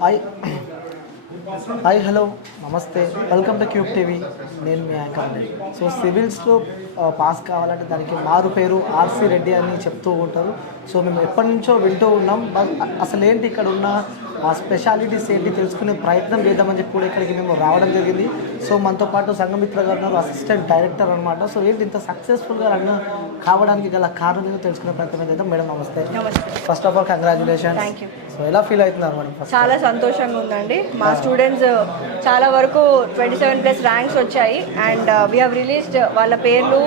Hi hi hello namaste welcome to cube TV నేను మీ anchor so సివిల్స్లో pass కావాలంటే దానికి మారు పేరు ఆర్సీ రెడ్డి అని చెప్తూ ఉంటారు. సో మేము ఎప్పటి నుంచో వింటూ ఉన్నాం. బట్ అసలు ఏంటి ఇక్కడ ఉన్న ఆ స్పెషాలిటీస్ ఏంటి తెలుసుకునే ప్రయత్నం చేద్దామని చెప్పి కూడా ఇక్కడికి మేము రావడం జరిగింది. సో మనతో పాటు సంఘమిత్ర గారు ఉన్నారు అసిస్టెంట్ డైరెక్టర్ అనమాట సో ఏంటి ఇంత సక్సెస్ఫుల్గా రన్ కావడానికి గల కారణం తెలుసుకునే ప్రయత్నం చేద్దాం. Madam namaste. First of all congratulation so ఎలా ఫీల్ అవుతున్నారు మేడం చాలా సంతోషంగా ఉందండి. మా స్టూడెంట్స్ చాలా వరకు ట్వంటీ సెవెన్ ప్లస్ ర్యాంక్స్ వచ్చాయి. అండ్ వీ హ్యావ్ రిలీజ్డ్ వాళ్ళ పేర్లు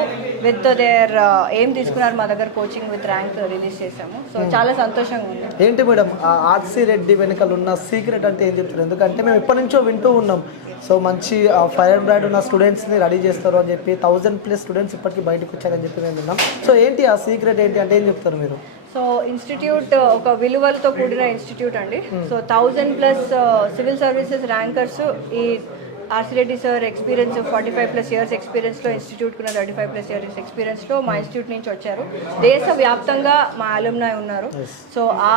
విత్ దేర్ ఏం తీసుకున్నారు మా దగ్గర కోచింగ్ విత్ ర్యాంక్ రిలీజ్ చేసాము సో చాలా సంతోషంగా ఉంది. ఏంటి మేడం ఆర్సీ రెడ్డి వెనుకలు ఉన్న సీక్రెట్ అంటే ఏం చెప్తారు ఎందుకంటే మేము ఎప్పటి నుంచో వింటూ ఉన్నాం. సో మంచి ఫైర్ అండ్ బ్రైడ్ ఉన్న స్టూడెంట్స్ని రెడీ చేస్తారు అని చెప్పి థౌజండ్ ప్లస్ స్టూడెంట్స్ ఇప్పటికి బయటకు వచ్చారని చెప్పి మేము విన్నాం. సో ఏంటి ఆ సీక్రెట్ ఏంటి అంటే ఏం చెప్తారు మీరు? సో ఇన్స్టిట్యూట్ ఒక విలువలతో కూడిన ఇన్స్టిట్యూట్ అండి. So thousand plus civil services rankers ఈ RC Reddy sir experience forty five plus years ఎక్స్పీరియన్స్లో ఇన్స్టిట్యూట్కి ఉన్న థర్టీ ఫైవ్ ప్లస్ ఇయర్స్ ఎక్స్పీరియన్స్లో మా ఇన్స్టిట్యూట్ నుంచి వచ్చారు. దేశవ్యాప్తంగా మా అలుమ్నాయ్ ఉన్నారు. సో ఆ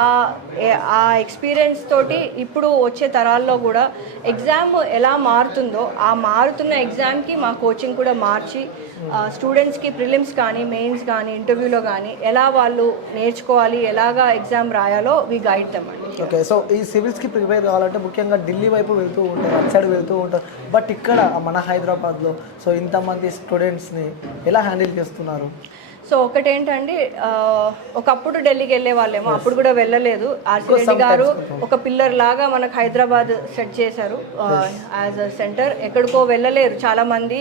ఆ ఎక్స్పీరియన్స్ తోటి ఇప్పుడు వచ్చే తరాల్లో కూడా ఎగ్జామ్ ఎలా మారుతుందో ఆ మారుతున్న ఎగ్జామ్కి మా కోచింగ్ కూడా మార్చి స్టూడెంట్స్కి ప్రిలిమ్స్ కానీ మెయిన్స్ కానీ ఇంటర్వ్యూలో కానీ ఎలా వాళ్ళు నేర్చుకోవాలి ఎలాగా ఎగ్జామ్ రాయాలో వి గైడ్ దమ్ అండి. ఓకే సో ఈ సివిల్స్కి ప్రిపేర్ కావాలంటే ముఖ్యంగా ఢిల్లీ వైపు వెళ్తూ ఉంటారు అటు సైడ్ వెళ్తూ ఉంటారు. బట్ ఇక్కడ మన హైదరాబాద్లో సో ఇంతమంది స్టూడెంట్స్ని ఎలా హ్యాండిల్ చేస్తున్నారు? సో ఒకటి ఏంటంటే ఆ, ఒకప్పుడు ఢిల్లీకి వెళ్ళే వాళ్ళేమో అప్పుడు కూడా వెళ్ళలేదు. ఆర్సీ రెడ్డి గారు ఒక పిల్లర్ లాగా మనకు హైదరాబాద్ సెట్ చేశారు యాజ్ అ సెంటర్ ఎక్కడికో వెళ్ళలేరు చాలా మంది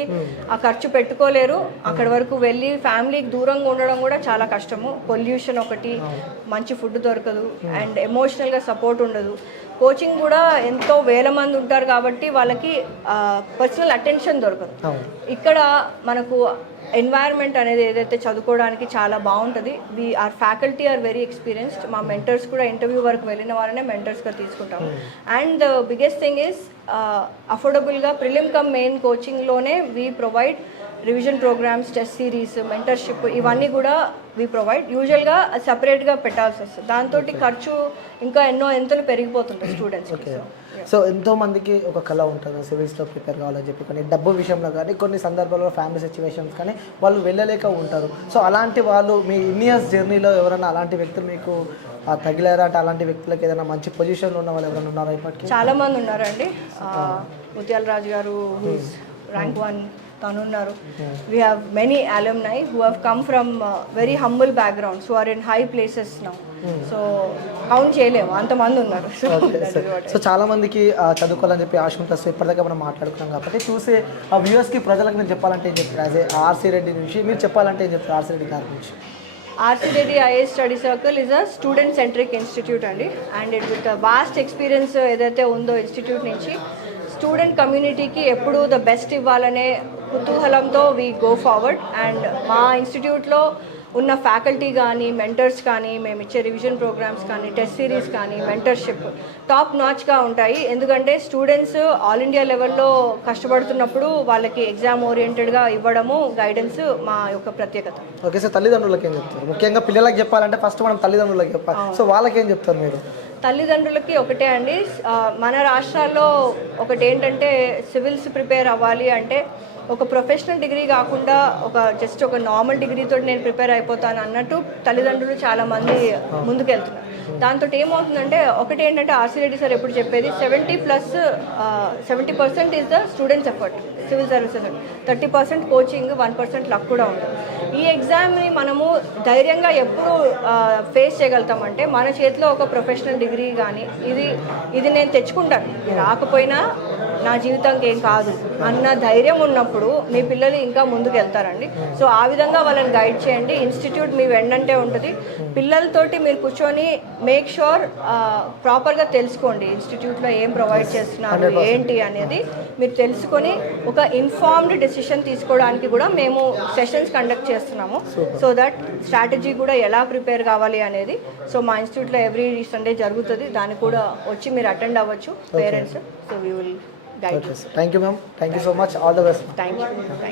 ఆ ఖర్చు పెట్టుకోలేరు. అక్కడి వరకు వెళ్ళి ఫ్యామిలీకి దూరంగా ఉండడం కూడా చాలా కష్టము. పొల్యూషన్ ఒకటి మంచి ఫుడ్ దొరకదు అండ్ ఎమోషనల్గా సపోర్ట్ ఉండదు. కోచింగ్ కూడా ఎంతో వేల మంది ఉంటారు కాబట్టి వాళ్ళకి పర్సనల్ అటెన్షన్ దొరకదు. ఇక్కడ మనకు ఎన్వైరన్మెంట్ అనేది ఏదైతే చదువుకోవడానికి చాలా బాగుంటుంది. We are faculty are very experienced మా మెంటర్స్ కూడా ఇంటర్వ్యూ వరకు వెళ్ళిన వారనే మెంటర్స్గా తీసుకుంటాము. And the biggest thing is అఫోర్డబుల్గా prelim cum main కోచింగ్లోనే we provide revision programmes test series mentorship ఇవన్నీ కూడా వీ ప్రొవైడ్ యూజువల్గా సపరేట్గా పెట్టాల్సి వస్తుంది. దాంతో ఖర్చు ఇంకా ఎన్నో ఎంతలు పెరిగిపోతుంది స్టూడెంట్స్కి సో ఎంతో మందికి ఒక కళ ఉంటుంది సివిల్స్లో ప్రిపేర్ కావాలని చెప్పి కానీ డబ్బు విషయంలో కానీ కొన్ని సందర్భాల్లో ఫ్యామిలీ సిచ్యువేషన్స్ కానీ వాళ్ళు వెళ్ళలేక ఉంటారు. సో అలాంటి వాళ్ళు మీ ఇన్ని ఇయర్స్ జర్నీలో ఎవరైనా అలాంటి వ్యక్తులు మీకు తగిలారా? అంటే అలాంటి వ్యక్తులకు ఏదైనా మంచి పొజిషన్లో ఉన్న వాళ్ళు ఎవరైనా ఉన్నారా ఇప్పటికి? చాలా మంది ఉన్నారండి. ఆ, ముత్యాల రాజు గారు ర్యాంక్ వన్ తను ఉన్నారు we have many alumni who have come from very humble backgrounds who are in high places now so count చేయలేము అంతమంది ఉన్నారు. సో సో చాలా మందికి చదువుకోవాలని చెప్పి ఆశ ఉంటుంది సో ఇప్పటిదాకా మనం మాట్లాడుకున్నాం కాబట్టి చూసే ఆ వ్యూవర్స్కి ప్రజలకు నేను చెప్పాలంటే ఏం చెప్తారు యాజ్ ఏ ఆర్సీ రెడ్డి నుంచి మీరు చెప్పాలంటే ఏం చెప్తారు ఆర్సీ రెడ్డి గారి నుంచి RC Reddy IAS study circle is a student centric institute అండి. And it with vast experience ఏదైతే ఉందో ఇన్స్టిట్యూట్ నుంచి స్టూడెంట్ కమ్యూనిటీకి ఎప్పుడూ ద బెస్ట్ ఇవ్వాలనే కుతూహలంతో వీ గో ఫార్వర్డ్ అండ్ మా ఇన్స్టిట్యూట్లో ఉన్న ఫ్యాకల్టీ కానీ మెంటర్స్ కానీ మేము ఇచ్చే రివిజన్ ప్రోగ్రామ్స్ కానీ టెస్ట్ సిరీస్ కానీ మెంటర్షిప్ టాప్ నాచ్గా ఉంటాయి. ఎందుకంటే స్టూడెంట్స్ ఆల్ ఇండియా లెవెల్లో కష్టపడుతున్నప్పుడు వాళ్ళకి ఎగ్జామ్ ఓరియంటెడ్గా ఇవ్వడము గైడెన్స్ మా యొక్క ప్రత్యేకత. ఓకే సార్ తల్లిదండ్రులకి ఏం చెప్తారు? ముఖ్యంగా పిల్లలకి చెప్పాలంటే ఫస్ట్ మనం తల్లిదండ్రులకి చెప్పాలి. సో వాళ్ళకి ఏం చెప్తారు మీరు? తల్లిదండ్రులకి ఒకటే అండి. మన రాష్ట్రాల్లో ఒకటి ఏంటంటే సివిల్స్ ప్రిపేర్ అవ్వాలి అంటే ఒక ప్రొఫెషనల్ డిగ్రీ కాకుండా ఒక జస్ట్ ఒక నార్మల్ డిగ్రీతో నేను ప్రిపేర్ అయిపోతాను అన్నట్టు తల్లిదండ్రులు చాలామంది ముందుకెళ్తున్నారు. దాంతో ఏమవుతుందంటే ఒకటి ఏంటంటే ఆర్సీ సార్ ఎప్పుడు చెప్పేది seventy plus seventy percent is the students effort civil services thirty percent coaching one percent luck కూడా ఉంటుంది. ఈ ఎగ్జామ్ని మనము ధైర్యంగా ఎప్పుడు ఫేస్ చేయగలుగుతామంటే మన చేతిలో ఒక ప్రొఫెషనల్ డిగ్రీ కానీ ఇది ఇది నేను తెచ్చుకుంటాను. రాకపోయినా నా జీవితానికి ఏం కాదు. అన్న ధైర్యం ఉన్నప్పుడు మీ పిల్లలు ఇంకా ముందుకు వెళ్తారండి. సో ఆ విధంగా వాళ్ళని గైడ్ చేయండి. ఇన్స్టిట్యూట్ మీ వెండంటే ఉంటుంది. పిల్లలతోటి మీరు కూర్చొని మేక్ షూర్ ప్రాపర్గా తెలుసుకోండి ఇన్స్టిట్యూట్లో ఏం ప్రొవైడ్ చేస్తున్నారు ఏంటి అనేది మీరు తెలుసుకొని ఒక ఇన్ఫార్మ్డ్ డెసిషన్ తీసుకోవడానికి కూడా మేము సెషన్స్ కండక్ట్ చేస్తున్నాము. సో దట్ స్ట్రాటజీ కూడా ఎలా ప్రిపేర్ కావాలి అనేది సో మా ఇన్స్టిట్యూట్లో ఎవ్రీ సండే జరుగుతుంది. దానికి కూడా వచ్చి మీరు అటెండ్ అవ్వచ్చు parents so we will guide okay sir thank you ma'am thank you so much all the best thank you thank you